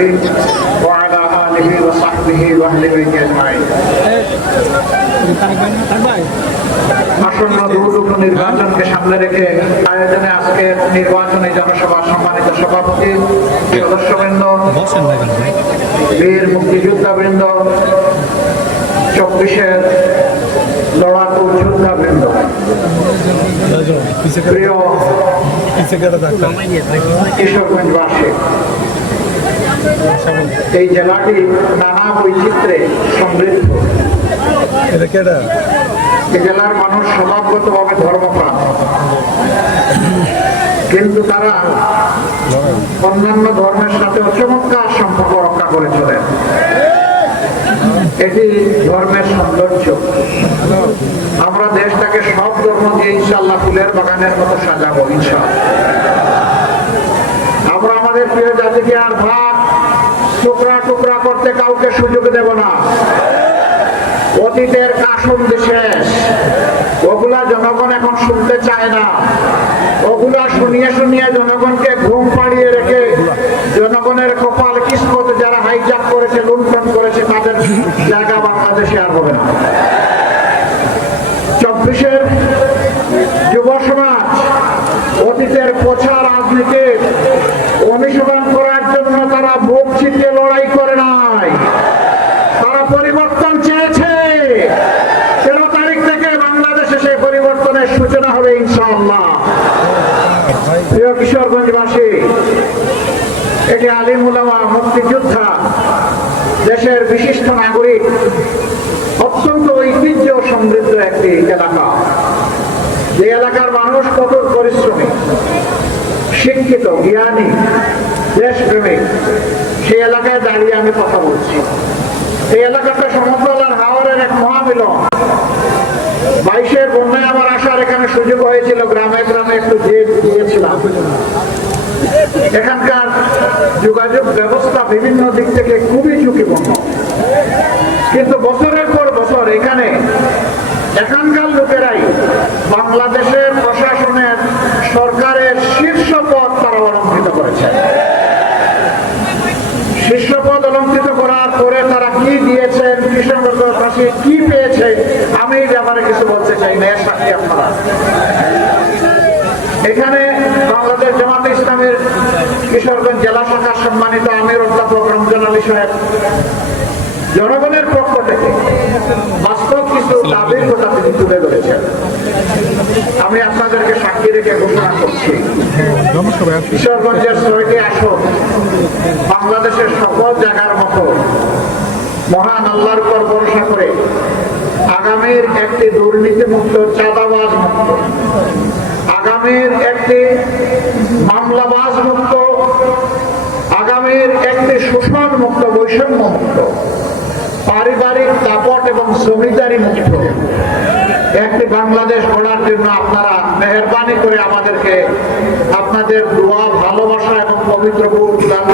المرسلين وعلى آله وصحبه وأهل بيته أجمعين। আসন্ন দূর নির্বাচনকে সামনে রেখে আয়োজনে আজকের নির্বাচনী জনসভার সম্মানিত সভাপতি, সদস্যবৃন্দ, বীর মুক্তিযোদ্ধাবৃন্দ, 24-এর লড়াকু যোদ্ধাবৃন্দ, প্রিয় কিশোরগঞ্জবাসী, এই জেলাটি নানা বৈচিত্র্যে সমৃদ্ধ। এই জেলার মানুষ স্বভাবগতভাবে ধর্মপ্রাণ, কিন্তু তারা অন্যান্য ধর্মের সাথে চমৎকার সম্পর্ক রক্ষা করে চলেন। এটি ধর্মের সৌন্দর্য। আমরা দেশটাকে সব ধর্ম দিয়ে ইনশাআল্লাহ ফুলের বাগানের মতো সাজাবো ইনশাআল্লাহ। আমরা আমাদের প্রিয় জাতিকে আর ভাগ টুকরা টুকরা করতে কাউকে সুযোগ দেব না। অতীতের কাসুন শেষ, ওগুলা জনগণ এখন শুনতে চায় না। ওগুলা শুনিয়ে শুনিয়ে জনগণকে ঘুম পাড়িয়ে রেখে জনগণের কপাল কিসমত যারা হাইজ্যাক করেছে, লুণ্ঠন করেছে, তাদের জায়গা বাংলাদেশে আর হবে না। 24-এর যুব সমাজ অতীতের পচা রাজনীতির অনুসরণ করার জন্য তারা বুক চিতিয়ে লড়াই করে নাই, তারা পরিবর্তন চেয়েছে। 13 তারিখ থেকে বাংলাদেশে সেই পরিবর্তনের সূচনা হবে ইনশাআল্লাহ। প্রিয় কিশোরগঞ্জবাসী, এটি আলিম উলামা, মুক্তিযোদ্ধা, দেশের বিশিষ্ট নাগরিক, অত্যন্ত ঐতিহ্য সমৃদ্ধ একটি এলাকা। যে এলাকার মানুষ কঠোর পরিশ্রমী, শিক্ষিত, জ্ঞানী, দেশপ্রেমিক, সেই এলাকায় দাঁড়িয়ে আমি কথা বলছি। এই এলাকাটা সমুদ্রলার হাওরের এক মহামিলন। 22-এর বন্যায় আমার আসার এখানে সুযোগ হয়েছিল, গ্রামে গ্রামে একটু গিয়েছিলাম। এখানকার যোগাযোগ ব্যবস্থা বিভিন্ন দিক থেকে খুবই ঝুঁকিপূর্ণ, কিন্তু বছরের পর বছর এখানে এখানকার লোকেরাই বাংলাদেশের প্রশাসনের, সরকারের শীর্ষ পদ তারা অলঙ্কৃত করেছে। শীর্ষ পদ অলঙ্কৃত করার পরে তারা কি দিয়েছেন, কিশোরগঞ্জবাসী কি পেয়েছে, আমি এই ব্যাপারে কিছু বলতে চাই না, এর সাথে আপনারা। এখানে বাংলাদেশ জামাতে ইসলামের কিশোরগঞ্জ জেলা শাখার সম্মানিত আমির অধ্যাপক রমজান আলী সাহেব জনগণের পক্ষ থেকে বাস্তব কিছু দাবির কথা তিনি তুলে ধরেছেন। আমি আপনাদেরকে সাক্ষী রেখে ঘোষণা করছি, কিশোরগঞ্জের 6টি আসন বাংলাদেশের সকল জায়গার মতো মহান আল্লাহর উপর ভরসা করে আগামীর একটি দুর্নীতিমুক্ত, চাঁদাবাজ মুক্ত, আগামীর একটি মামলাবাজ মুক্ত, আগামীর একটি শোষণ মুক্ত, বৈষম্য মুক্ত, পারিবারিক দাপট এবং জমিদারি মুক্ত একটি বাংলাদেশ গড়ার জন্য আপনারা মেহেরবানি করে আমাদেরকে আপনাদের দোয়া, ভালোবাসা এবং পবিত্র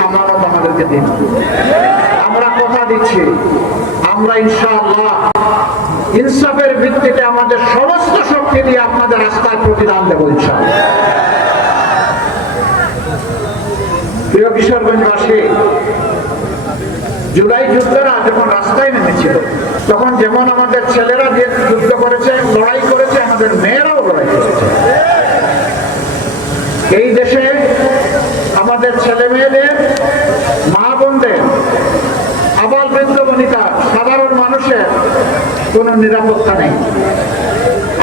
আমানত আমাদেরকে দিন। আমরা কথা দিচ্ছি, আমরা ইনশাআল্লাহ ইনসাফের ভিত্তিতে আমাদের সমস্ত শক্তি দিয়ে আপনাদের রাস্তায় প্রতিদান দেব ইনশাআল্লাহ। প্রিয় কিশোরগঞ্জবাসী, জুলাই যুদ্ধরা যখন রাস্তায় নেমেছিল, তখন যেমন আমাদের ছেলেরা যুদ্ধ করেছে, লড়াই করেছে, আমাদের মেয়েরাও লড়াই করেছে। এই দেশে আমাদের ছেলে মেয়েদের, মা বোনদের, আবাল বৃদ্ধ বনিতা, সাধারণ মানুষের কোন নিরাপত্তা নেই।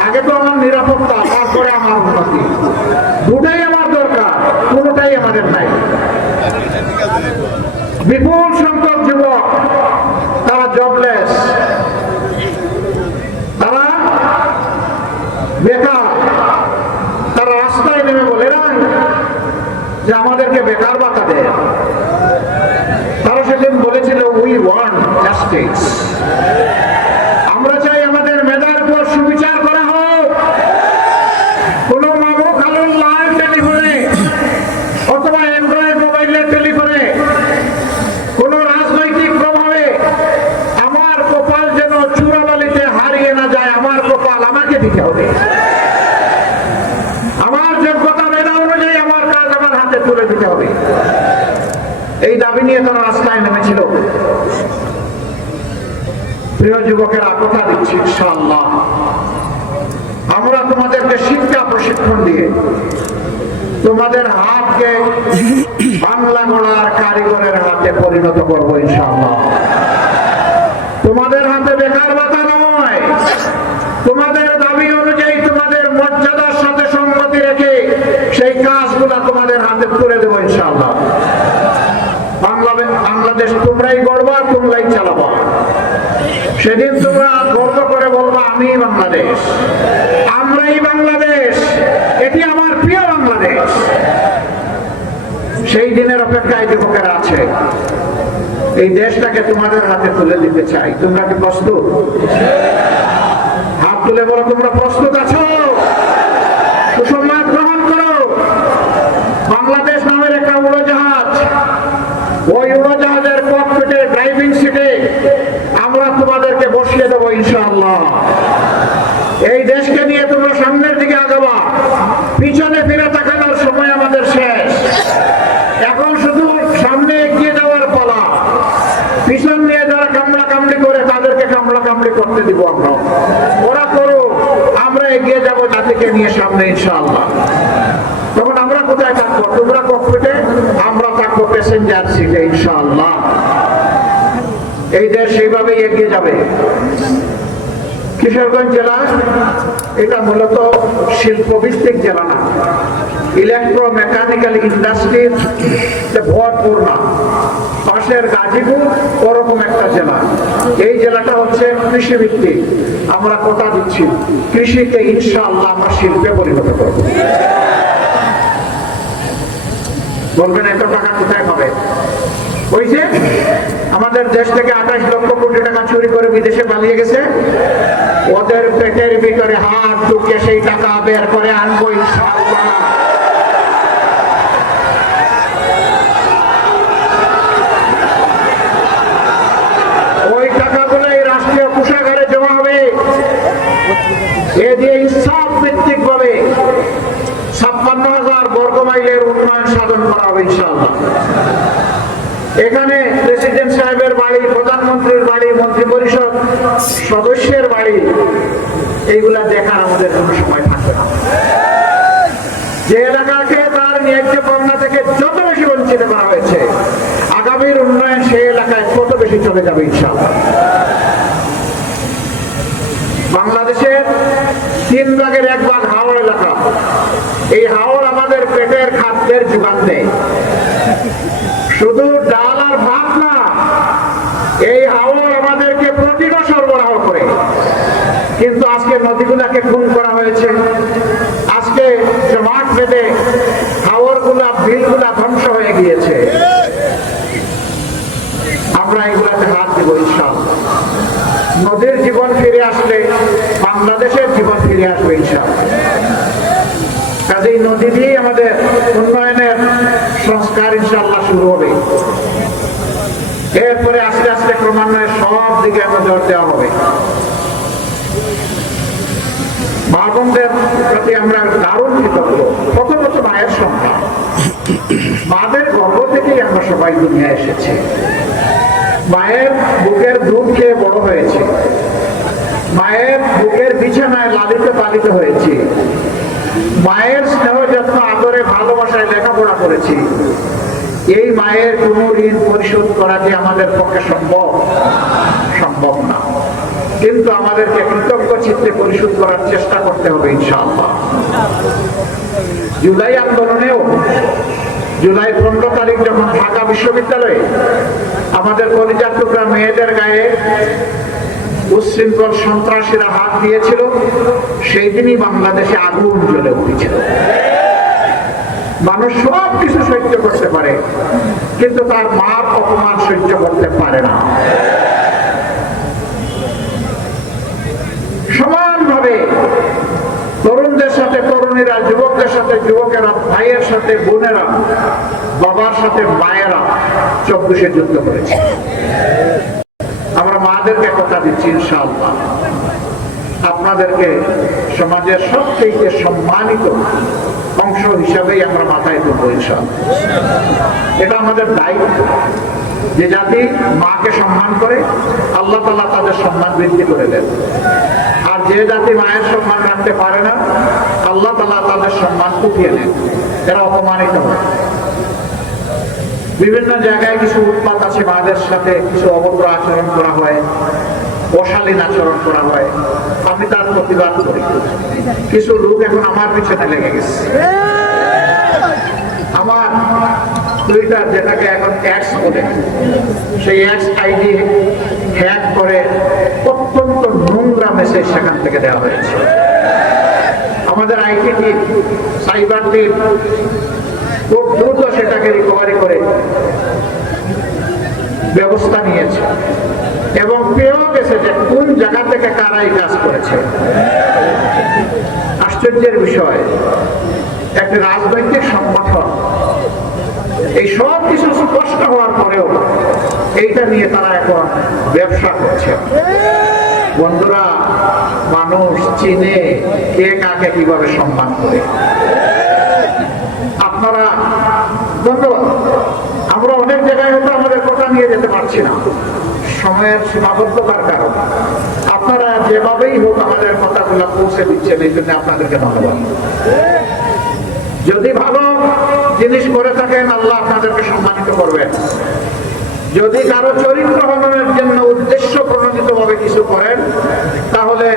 আগে তো আমার নিরাপত্তা, তারপরে আমার উন্নতি, দুটাই আমার দরকার, কোনটাই আমাদের নাই। বিপুল সংখ্যক যুবক তারা জবলেস, তারা বেকার, তারা রাস্তায় নেমে বলে না যে আমাদেরকে বেকার ভাতা দেয়। তারা সেদিন বলেছিল উই ওয়ান্ট জাস্টিস, আমরা চাই আমাদের মেধার উপর সুবিচার করা হোক। কোন মাবু খালুর লাল টেলিফোনে অথবা অ্যান্ড্রয়েড মোবাইলের টেলিফোনে কোন রাজনৈতিক প্রভাবে আমার কপাল যেন চূড়াবালিতে হারিয়ে না যায়। আমার কপাল আমাকে দিতে হবে, আমার যোগ্যতা মেধা অনুযায়ী আমার কাজ আমার হাতে তুলে দিতে হবে। এই দাবি নিয়ে তারা রাস্তায় নেমেছিল। প্রিয় যুবকেরা, কথা দিচ্ছি ইনশাআল্লাহ আমরা তোমাদেরকে শিক্ষা প্রশিক্ষণ দিয়ে তোমাদের হাতকে বাংলা গড়ার কারিগরের হাতে পরিণত করবো ইনশাআল্লাহ। তোমাদের হাতে বেকার ভাতা নয়, তোমাদের দাবি অনুযায়ী তোমাদের মর্যাদার সাথে সঙ্গতি রেখে সেই কাজগুলা তোমাদের হাতে তুলে দেবো ইনশাআল্লাহ। বাংলাদেশ তোমরাই গড়বা, তোমরাই চালাবা। সেদিন তোমরা গর্ব করে বলবা আমি বাংলাদেশ, আমরাই বাংলাদেশ, এটি আমার প্রিয় বাংলাদেশ। সেই দিনের অপেক্ষায় যুবকেরা আছে। এই দেশটাকে তোমাদের হাতে তুলে দিতে চাই। তোমরা কি প্রস্তুত? হাত তুলে বলো তোমরা প্রস্তুত আছো? সুসংবাদ গ্রহণ করো। বাংলাদেশ নামের একটা উড়োজাহাজ, ওই উড়োজাহাজের ককপিটে ড্রাইভিং সিটে আমরা তোমাদেরকে বসিয়ে দেবো ইনশাআল্লাহ। এই দেশকে নিয়ে তোমরা সামনের দিকে আগাবা। পিছনে ফিরে তাকানোর সময় আমাদের শেষ। এখন শুধু সামনে এগিয়ে যাওয়ার পালা। পিছন নিয়ে যারা কামড়া কামড়ি করে তাদেরকে কামড়া কামড়ি করতে দিব আমরা। ওরা করো, আমরা এগিয়ে যাব জাতিকে নিয়ে সামনে ইনশাআল্লাহ। তখন আমরা কোথায় থাকবো? তোমরা ককপিটে, আমরা থাকবো প্যাসেঞ্জার সিটে ইনশাআল্লাহ। এই দেশ সেইভাবেই এগিয়ে যাবে। কিশোরগঞ্জ জেলা এটা মূলত শিল্পভিত্তিক জেলা না, ইলেকট্রো মেকানিক্যাল ইন্ডাস্ট্রির ভরপুর না। পাশের গাজীপুর ওরকম একটা জেলা। এই জেলাটা হচ্ছে কৃষি ভিত্তিক। আমরা কথা দিচ্ছি কৃষিকে ইনশাআল্লাহ আমরা শিল্পে পরিণত করব। বলবেন এত টাকা কোথায় পাবে? ওই যে আমাদের দেশ থেকে 28 লক্ষ কোটি টাকা চুরি করে বিদেশে পালিয়ে গেছে, ওদের পেটের ভিতরে হাত ঢুকে সেই টাকা বের করে আনবো ইনশাআল্লাহ। ওই টাকাগুলো এই রাষ্ট্রীয় কোষাগারে জমা হবে। এ দিয়ে ইনসাফ ভিত্তিক ভাবে 56,000 বর্গ মাইলের উন্নয়ন সাধন করা হবে ইনশাআল্লাহ। এখানে প্রেসিডেন্ট সাহেবের বাড়ি, প্রধানমন্ত্রীর বাড়ি, মন্ত্রী পরিষদ সদস্যের বাড়ি, এইগুলা দেখার আমাদের কোনো সময় থাকবে না। যে এলাকাকে তার ন্যায্য পাওনা থেকে যত বেশি বঞ্চিত করা হয়েছে, আগামীর উন্নয়ন সেই এলাকায় তত বেশি চলে যাবে ইনশাআল্লাহ। বাংলাদেশের 3 ভাগের 1 ভাগ হাওড় এলাকা। এই হাওড় আমাদের পেটের খাদ্যের যোগান দেয়। শুধু ডাল আর ভাত না, এই হাওড় আমাদেরকে প্রোটিনও সরবরাহ করে। কিন্তু আজকে নদীগুলাকে খুন করা হয়েছে। আজকে মাঠ বেঁধে হাওড়গুলা, বিলগুলা ধ্বংস হয়ে গিয়েছে। আমরা এগুলাতে হাত দেব ইনশাআল্লাহ। নদীর জীবন ফিরে আসলে বাংলাদেশের জীবন ফিরে আসবে ইনশাআল্লাহ। কাজেই নদী দিয়েই আমাদের উন্নয়নের সংস্কার ইনশাআল্লাহ শুরু হবে। এরপরে আস্তে আস্তে ক্রমান্বয়ে সব দিকে নজর দেওয়া হবে। মা বোনদের প্রতি আমরা দারুণ কৃতজ্ঞ। প্রথমত মায়ের সংখ্যা, মাদের গর্ভ থেকেই আমরা সবাই দুনিয়ায় এসেছি। মায়ের বুকের দুধ খেয়ে বড় হয়েছে, মায়ের বুকের বিছানায় লালিত পালিত হয়েছি, মায়ের স্নেহ যত্ন আদরে ভালোবাসায় লেখাপড়া করেছি। এই মায়ের কোন ঋণ পরিশোধ করা কি আমাদের পক্ষে সম্ভব না। কিন্তু আমাদেরকে কৃতজ্ঞ চিত্তে পরিশোধ করার চেষ্টা করতে হবে ইনশাআল্লাহ। জুলাই আন্দোলনেও জুলাই 15 তারিখ যখন ঢাকা বিশ্ববিদ্যালয়ে আমাদের কলিজার টুকরা মেয়েদের গায়ে উচ্ছৃঙ্খল সন্ত্রাসীরা হাত দিয়েছিল, সেই দিনই বাংলাদেশে আগুন জ্বলে উঠেছিল। মানুষ সব কিছু সহ্য করতে পারে, কিন্তু তার মার অপমান সহ্য করতে পারে না। সমানভাবে তরুণদের সাথে তরুণীরা, যুবকদের সাথে যুবকেরা, ভাইয়ের সাথে বোনেরা, বাবার সাথে মায়েরা 24-এ যুদ্ধ করেছে। আমরা মাদেরকে কথা দিচ্ছি ইনশাআল্লাহ আপনাদেরকে সমাজের সবচেয়ে সম্মানিত অংশ হিসাবেই আমরা মাথায় তুলবো ইনশাআল্লাহ। এটা আমাদের দায়িত্ব। যে জাতি মাকে সম্মান করে আল্লাহ তাআলা তাদের সম্মান বৃদ্ধি করে দেন, আর যে জাতি মায়ের সম্মান রাখতে পারে না আল্লাহ তাআলা তাদের সম্মান কুপিয়ে নেন, এরা অপমানিত হয়। বিভিন্ন জায়গায় কিছু উৎপাত আছে, মাদের সাথে কিছু অভদ্র আচরণ করা হয়, অশালীন আচরণ করা হয়, আমি তার প্রতিবাদ করি। কিছু লোক এখন আমার পিছনে লেগে গেছে। আমার টুইটার, যেটাকে এখন এক্স বলে, সেই এক্স আইডি হ্যাক করে অত্যন্ত নোংরা মেসেজ সেখান থেকে দেওয়া হয়েছে। আমাদের আইটি টিম, সাইবার টিম খুব দ্রুত সেটাকে রিকভারি করে ব্যবস্থা নিয়েছে এবং পেয়েও গেছে যে কোন জায়গা থেকে কারা এই কাজ করেছে। আশ্চর্যের বিষয়, একটি রাজনৈতিক সংগঠন এই সব কিছু স্পষ্ট হওয়ার পরেও এইটা নিয়ে তারা এখন ব্যবসা করছে। বন্ধুরা, মানুষ চিনে কে কাকে কিভাবে সম্মান করে। আপনারা ধন্যবাদ। আমরা অনেক জায়গায় হয়তো আমাদের কথা নিয়ে যেতে পারছি না সময়ের সীমাবদ্ধতার কারণে। আপনারা যেভাবেই হোক আমাদের কথাগুলো পৌঁছে দিচ্ছেন, এই জন্য আপনাদেরকে ধন্যবাদ। যদি ভালো জিনিস করে থাকেন আল্লাহ আপনাদেরকে সম্মানিত করবেন। যদি কারো চরিত্র হননের জন্য উদ্দেশ্য প্রণোদিত ভাবে কিছু করেন, তাহলে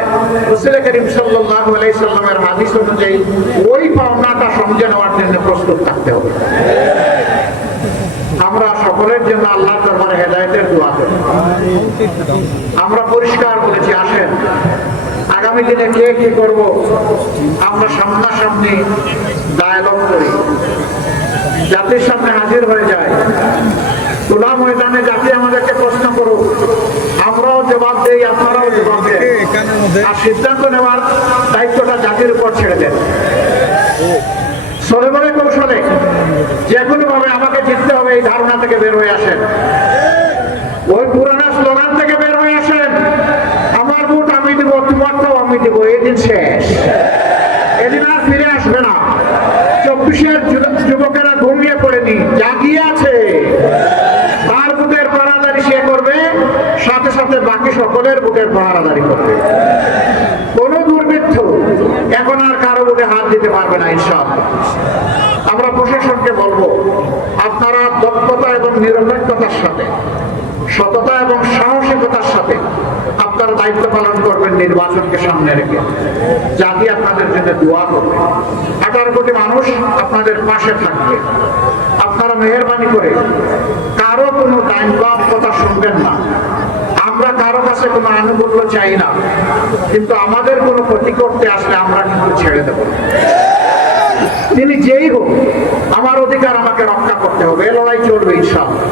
রাসূল করিম সাল্লাল্লাহু আলাইহি সাল্লামের হাদিস অনুযায়ী ওই পাওনাটা সমঝে নেওয়ার জন্য প্রস্তুত থাকতে হবে। আমরা সকলের জন্য আল্লাহর দরবারে হেদায়েতের দোয়া করি। আমরা পরিষ্কার বলেছি, আসেন আগামী দিনে কে কি করব আমরা সামনাসামনি ডায়ালগ করি, জাতির সামনে হাজির হয়ে যায়। খোলা ময়দানে জাতি আমাদেরকে প্রশ্ন করুক, আমরাও জবাব দেই, আপনারাও জবাব দেন, আর সিদ্ধান্ত নেওয়ার দায়িত্বটা জাতির উপর ছেড়ে দেন। সলেবলে কৌশলে যে কোনো ভাবে আমাকে জিততে হবে এই ধারণা থেকে বের হয়ে আসেন। ওই পুরানা স্লোগান থেকে বের হয়ে আসেন, আমার ভোট আমি দিব, তোমারটাও আমি দিব, এই দিন শেষ, এদিন আর ফিরে আসবে না। 24-এর যুবকেরা ঘুমিয়ে পড়েনি, জাগিয়ে আছে। তার বুকের পাহারাদারি সে করবে, সাথে সাথে বাকি সকলের বুকের পাহারাদারি করবে। কোন দুর্বৃত্ত এখন আর কারো বুকে হাত দিতে পারবে না ইনশাআল্লাহ। আমরা প্রশাসনকে বলবো, আপনারা দক্ষতা এবং নিরপেক্ষতার সাথে, সততা এবং সাহসিকতার সাথে আপনারা দায়িত্ব পালন করবেন নির্বাচনকে সামনে রেখে। জাতি আপনাদের জন্য দোয়া করবে, 18 কোটি মানুষ আপনাদের পাশে থাকবে। আপনারা মেহেরবানি করে কারো কোনো টাইম বাম কথা শুনবেন না। আমরা কারো কাছে কোনো আনুকূল্য চাই না, কিন্তু আমাদের কোনো ক্ষতি করতে আসলে আমরা কিন্তু ছেড়ে দেব। তিনি যেই হোক, আমার অধিকার আমাকে রক্ষা করতে হবে, এ লড়াই চলবে ইনশাআল্লাহ।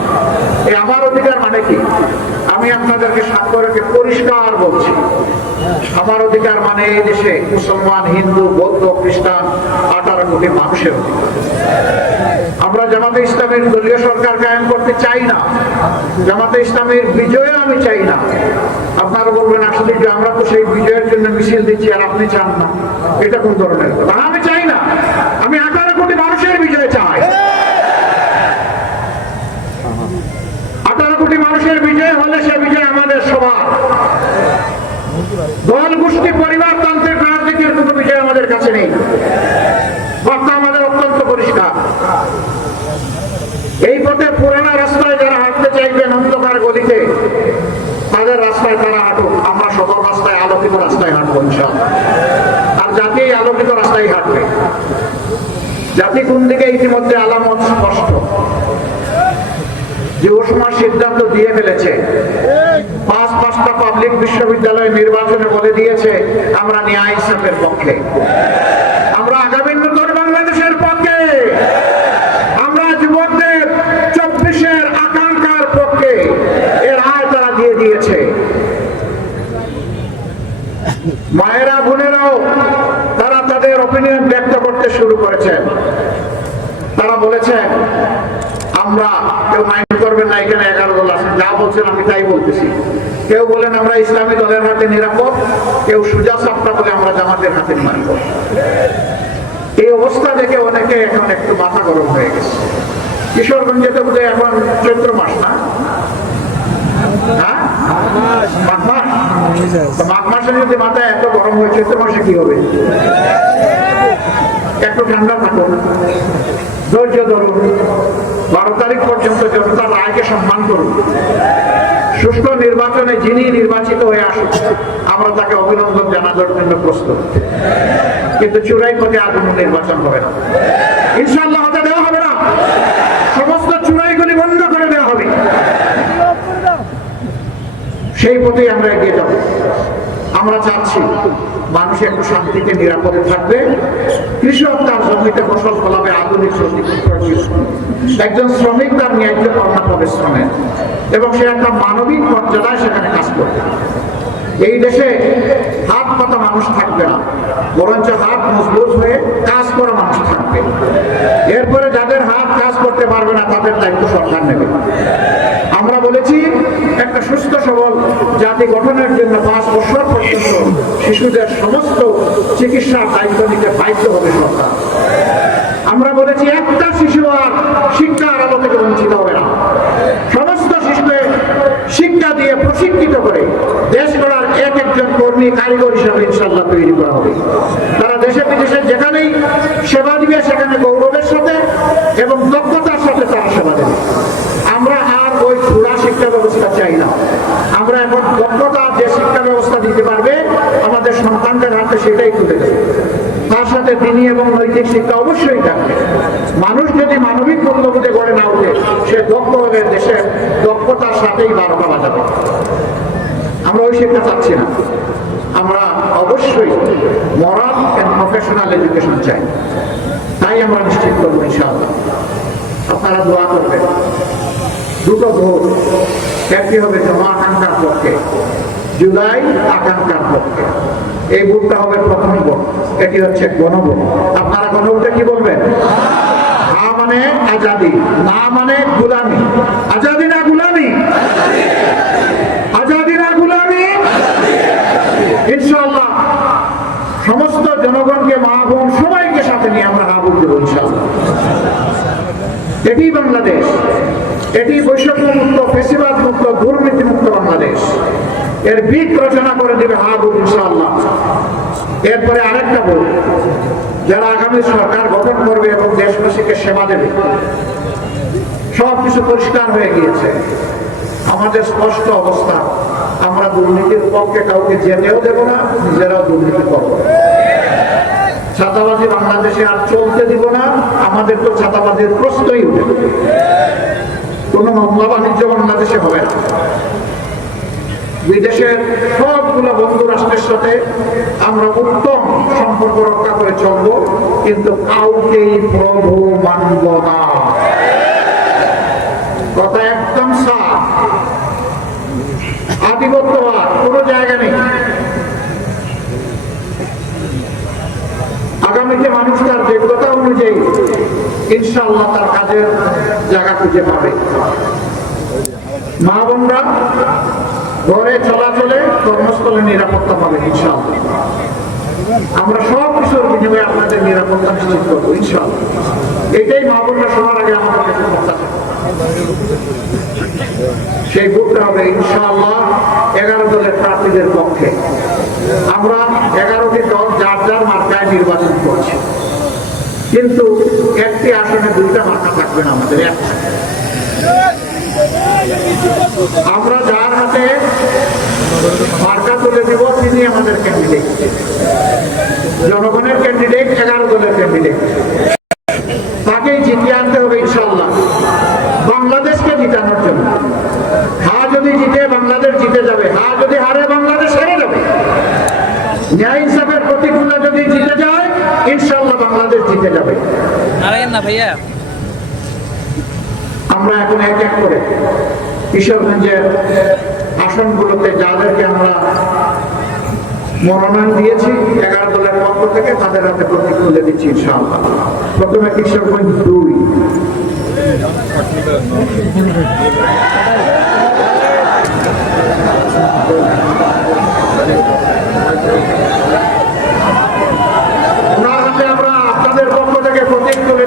এই আমার অধিকার মানে কি? আমি আপনাদেরকে সাক্ষ্য রেখে পরিষ্কার বলছি, আমার অধিকার মানে এই দেশে মুসলমান, হিন্দু, বৌদ্ধ, খ্রিস্টান 18 কোটি মানুষের অধিকার। আমরা জামাতে ইসলামের দলীয় সরকার কায়েম করতে চাই না, জামাতে ইসলামের বিজয় আমি চাই না। আপনারা বলবেন, আসলে যে আমরা তো সেই বিজয়ের জন্য মিছিল দিচ্ছি আর আপনি চান না, এটা কোন ধরনের কথা? আমি চাই না, আমি 18 কোটি মানুষের বিজয় চাই। 18 কোটি মানুষের বিজয় হলে সে বিজয় আমাদের সবার। দল, গোষ্ঠী, পরিবারতান্ত্রিক রাজনীতির কোনো বিজয় আমাদের কাছে নেই। বার্তা আমাদের অত্যন্ত পরিষ্কার। এই পথে পুরানা রাস্তায় যারা হাঁটতে চাইবেন অন্ধকার গলিতে, তাদের রাস্তায় তারা হাঁটুক, আমরা সদর রাস্তায়, আলোকিত রাস্তায় হাঁটবো ইনশাআল্লাহ। আর জাতি এই আলোকিত রাস্তায় হাঁটবে। জাতি কোন দিকে ইতিমধ্যে আলামত স্পষ্ট। যে ওসমা সিদ্ধান্ত দিয়ে ফেলেছে, 5টা পাবলিক বিশ্ববিদ্যালয় নির্বাচনে বলে দিয়েছে আমরা ন্যায় ইনসাফের পক্ষে, আমরা আগামী নতুন বাংলাদেশের পক্ষে, আমরা যুবকদের 24-এর আকাঙ্ক্ষার পক্ষে। এর রায় তারা দিয়ে দিয়েছে। মায়েরা, বোনেরাও তারা তাদের অপিনিয়ন ব্যক্ত করতে শুরু করেছেন। তারা বলেছেন, আমরা, কেউ মাইন্ড করবেন না, এখানে 11 দল আছে, যা বলছেন আমি তাই বলতেছি। কেউ বলেন আমরা ইসলামী দলের হাতে নিরাপদ, কেউ সুজা সাপটা বলে আমরা জামাতের হাতে নিরাপদ। এই অবস্থা দেখে দেখে এখন একটু মাথা গরম হয়ে গেছে। কিশোরগঞ্জে তো বোধহয় এখন চৈত্র মাস না, হ্যাঁ মাঘ মাস, মাঘ মাসে যদি মাথায় এত গরম হয়ে চৈত্র মাসে কি হবে? একটু ঠান্ডা থাকুন, ধৈর্য ধরুন, 12 তারিখ পর্যন্ত জনতার রায়কে সম্মান করুন। সুষ্ঠু নির্বাচনে যিনি নির্বাচিত হয়ে আসুন আমরা তাকে অভিনন্দন জানানোর জন্য প্রস্তুত, কিন্তু চূড়াই পথে আর কোনো নির্বাচন হবে না, ইনশাআল্লাহ হতে দেওয়া হবে না। সমস্ত চূড়াইগুলি বন্ধ করে দেওয়া হবে, সেই পথেই আমরা এগিয়ে যাব। আমরা চাচ্ছি মানুষ একটু শান্তিতে নিরাপদে থাকবে, কৃষক তার জমিতে ফসল ফলাবে আধুনিক একজন শ্রমিক তার ন্যায্য পাওনা পাবে শ্রমের, এবং সে একটা মানবিক মর্যাদায় সেখানে কাজ করবে। এই দেশে হাত পাতা মানুষ থাকবে না, বরঞ্চ হাত মজবুত হয়ে কাজ করা মানুষ থাকবে। এরপরে যাদের হাত কাজ করতে পারবে না তাদের দায়িত্ব সরকার নেবে। আমরা বলেছি একটা সুস্থ সবল জাতি গঠনের জন্য 5 বছর পর্যন্ত শিশুদের সমস্ত চিকিৎসার দায়িত্ব নিতে বাধ্য হবে সরকার। আমরা বলেছি একটা শিশু আর শিক্ষার আলো থেকে বঞ্চিত হবে না। সমস্ত শিশুকে শিক্ষা দিয়ে প্রশিক্ষিত করে দেশ গড়ার একজন কর্মী কারিগর হিসাবে ইনশাআল্লাহ তৈরি করা হবে। তারা দেশে বিদেশে যেখানেই সেবা দিবে সেখানে গৌরবের সাথে এবং দক্ষতার সাথে তারা সেবা দেবে। আমরা আর ওই পুরা শিক্ষা ব্যবস্থা চাই না। আমরা এখন দক্ষতার যে শিক্ষা ব্যবস্থা দিতে পারবে আমাদের সন্তানদের হাতে সেটাই তুলে দেবে। তার সাথে দিনী এবং নৈতিক শিক্ষা অবশ্যই থাকবে। মানুষ যদি মানবিক মূল্যবোধে গড়ে না উঠে সে দক্ষ হলে দেশের দক্ষতার সাথেই 12টা বাজাবে। আমরা ওই শিক্ষা চাচ্ছি না, আমরা অবশ্যই মরাল এন্ড প্রফেশনাল এডুকেশন চাই। তাই আমরা নিশ্চিত করবো ইনশাআল্লাহ। আপনারা দোয়া করবেন। দুটো ভোট, একটি হবে জমা আকাঙ্ক্ষার পক্ষে, জুলাই আকাঙ্ক্ষার পক্ষে। এই ভোটটা হবে প্রথম ভোট, এটি হচ্ছে গণভোট। আপনারা গণভোটে কি বলবেন? হ্যাঁ মানে আজাদি, না মানে গুলামি। আজাদি না গুলামি? আজাদি না গুলামি? ইনশাআল্লাহ সমস্ত জনগণকে, মা বোন সবাইকে সাথে নিয়ে আমরা হা ভোট দেব ইনশাআল্লাহ। এটি বাংলাদেশ, এটি বৈষম্য মুক্ত, ফেসিবাদ মুক্ত, দুর্নীতি মুক্ত বাংলাদেশ। এর বীজ রচনা করে দেবে হা ভোট ইনশাআল্লাহ। এরপরে আরেকটা ভোট, যারা আগামী সরকার গঠন করবে এবং দেশবাসীকে সেবা দেবে। সবকিছু পরিষ্কার হয়ে গিয়েছে, আমাদের স্পষ্ট অবস্থা। আমরা দুর্নীতির পক্ষে কাউকে যেতেও দেব না, নিজেরাও দুর্নীতি করব। ছাতাবাজি বাংলাদেশে আর চলতে দিব না, আমাদের তো ছাতাবাজির প্রশ্নই উঠে। কোন মামলা বাণিজ্য বাংলাদেশে হবে না। বিদেশের সবগুলো বন্ধু রাষ্ট্রের সাথে আমরা উত্তম সম্পর্ক রক্ষা করে চলবো, কিন্তু কাউকেই প্রভু মানব না। কথা একদম সাফ। আধিপত্যবাদ কোনো জায়গা নেই। আগামীতে মানুষ তার যোগ্যতা অনুযায়ী ইনশাআল্লাহ তার কাজের জায়গা খুঁজে পাবে। মা বোনরা ঘরে চলাচলে, কর্মস্থলে নিরাপত্তা পাবে ইনশাআল্লাহ। আমরা সব কিছুর বিনিময়ে আপনাদের নিরাপত্তা নিশ্চিত করবো ইনশাআল্লাহ। এটাই মা বোনরা সবার আগে আমাদের কাছে প্রত্যাশা। সেই ভোটটা হবে ইনশাআল্লাহ 11 দলের প্রার্থীদের পক্ষে। আমরা 11টি দল যার যার মার্কায় নির্বাচন করছি, কিন্তু একটি আসনে 2টা মার্কা থাকবে না আমাদের। আমরা যার হাতে মার্কা তুলে দেব তিনি আমাদের ক্যান্ডিডেট, জনগণের ক্যান্ডিডেট, 11 দলের ক্যান্ডিডেট। তাকেই জিতিয়ে আনতে হবে ইনশাআল্লাহ বাংলাদেশকে জিতানোর জন্য। হ্যাঁ যদি জিতে বাংলাদেশ জিতে যাবে, হ্যাঁ যদি হারে বাংলাদেশ হেরে যাবে। ন্যায় ইনসাফের প্রতিকূলে যদি জিতে যায় ইনশাআল্লাহ বাংলাদেশ জিতে যাবে। আমরা এখন এক এক করে কিশোরগঞ্জের আসনগুলোতে যাদেরকে আমরা মনোনয়ন দিয়েছি 11 দলের পক্ষ থেকে তাদের হাতে প্রতীক তুলে দিচ্ছি ইনশাআল্লাহ। প্রথমে কিশোরগঞ্জ 2। ওনার হাতে আমরা আপনাদের পক্ষ থেকে প্রতীক তুলে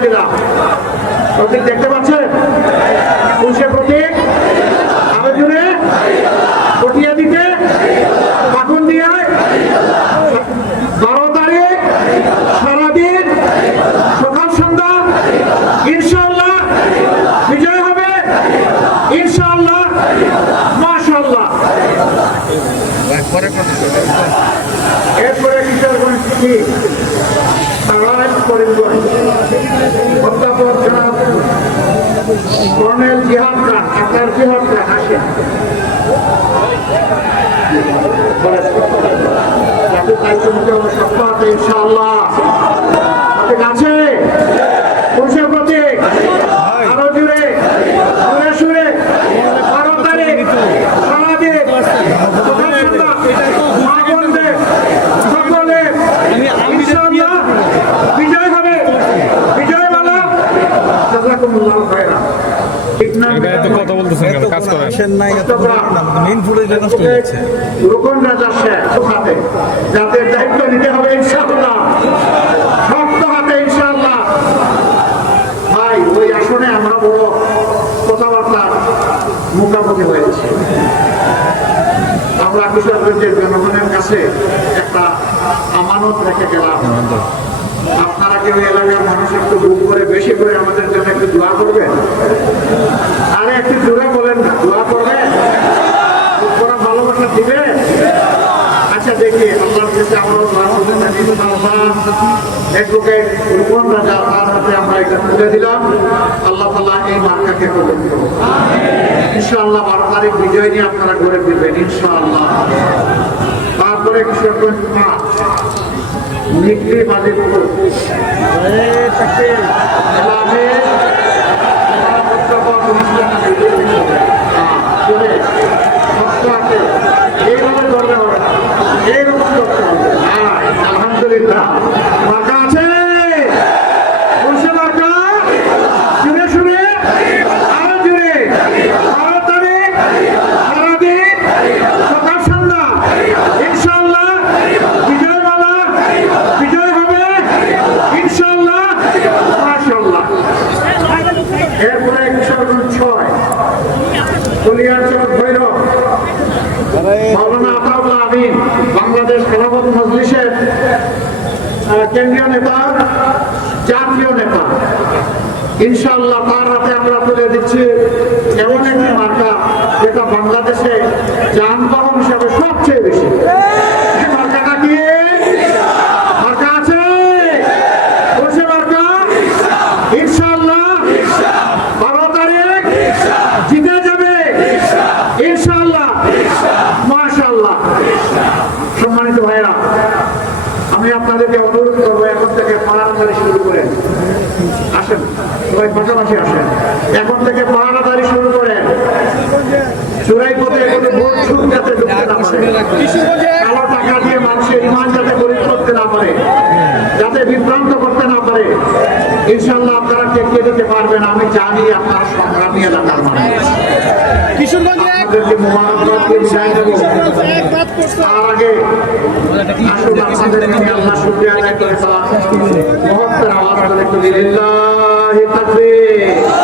প্রতীক দেখতে পাচ্ছেন? কোন সে প্রতীক? আরো জোরে, পটিয়া দিতে, পাকুন দিয়ে 12 তারিখ সারাদিন সকাল সন্ধ্যা ইনশাআল্লাহ বিজয় হবে, ইনশাআল্লাহ, মাশাআল্লাহ। এরপরে কিশোরগঞ্জ কি করিমগঞ্জ অধ্যাপক জনাব কর্নেল জিহাদ খান, আপনার জিহাদ খান আসেন। ইনশাআল্লাহ প্রতীক আছে, পুরুষের প্রতীক আরো জুড়ে সুরে সুরে 12 তারিখ সারাদিন সকাল সন্ধ্যা মা বোনদের সকলে ইনশাআল্লাহ বিজয় হবে, বিজয় বলা। জাযাকুমুল্লাহু খায়রান। কথা বলতেছেন কেন? কাজ করেন। রুকন রাজা শেখ হাতে যাদের দায়িত্ব নিতে হবে ইনশাআল্লাহ, শক্ত হাতে ইনশাআল্লাহ। ভাই ওই আসনে আমরা বড় কথাবার্তা মুখামুখি হয়েছি। আমরা কিশোরগঞ্জের জনগণের কাছে একটা আমানত রেখে গেলাম। আপনারা কেউ এলাকার মানুষ একটু বুক করে বেশি করে আমাদের জন্য একটু দোয়া করবেন। আরে একটু জোরে বলেন না, দোয়া করবেন, ভালোবাসা দিবে। আচ্ছা দেখি আল্লাহর কাছে আমরা রুকন রাজা তার হাতে আমরা এটা তুলে দিলাম। আল্লাহ তাআলা এই মার্কাকে কবুল করুন ইনশাআল্লাহ। 12 তারিখ বিজয় নিয়ে আপনারা ঘুরে ফিরবেন ইনশাআল্লাহ। তারপরে কিশোরগঞ্জ মাঠ নিকলি বাজিপুর এইভাবে ধরতে হবে না, এইরকম করতে হবে। আলহামদুলিল্লাহ মার্কা আছে, বসে মার্কা শুনে শুনে আরো জুড়ে 12 তারিখ সারাদিন সকাল সন্ধ্যা ইনশাআল্লাহ বিজয় মালা, বিজয় হবে ইনশাআল্লাহ, মাশাআল্লাহ। এরপরে কিশোরগঞ্জ 6 কলিয়ারচর ভৈরব মাওলানা আতাউল্লাহ আমিন বাংলাদেশ খেলাফত মজলিসের কেন্দ্রীয় নেতা, জাতীয় নেতা ইনশাআল্লাহ। তার হাতে আমরা তুলে দিচ্ছি এমন একটি মার্কা যেটা বাংলাদেশে যানবাহন হিসাবে সবচেয়ে বেশি। মার্কাটা কি? মার্কা আছে, বসে মার্কা ইনশাআল্লাহ 12 তারিখ জিতে যাবে ইনশাআল্লাহ, মাশাআল্লাহ। সম্মানিত ভাইরা, আমি আপনাদেরকে অনুরোধ করবো এখন থেকে পাহারাদারি শুরু করেন। আসেন সবাই পাশাপাশি আসেন, এখন থেকে পাহারাদারি শুরু করেন। চোরাই পথে কোনো ভোট ছুট যাতে ঢুকতে না পারে, কালো টাকা দিয়ে মানুষের ইমান যাতে গরিব করতে না পারে, যাতে বিভ্রান্ত করতে না পারে। ইনশাআল্লাহ আপনারা টেকে দিতে পারবেন, আমি জানি আপনারা সংগ্রামী এলাকার মানুষ। আপনাদেরকে মোবারকবাদ দিয়ে বিদায় দেব। তার আগে আসুন আপনাদেরকে আমি আল্লাহ শুকরিয়া আদায় করে সালাম মহত্তর আওয়াজ করে একটু লিল্লাহি তাকবীর।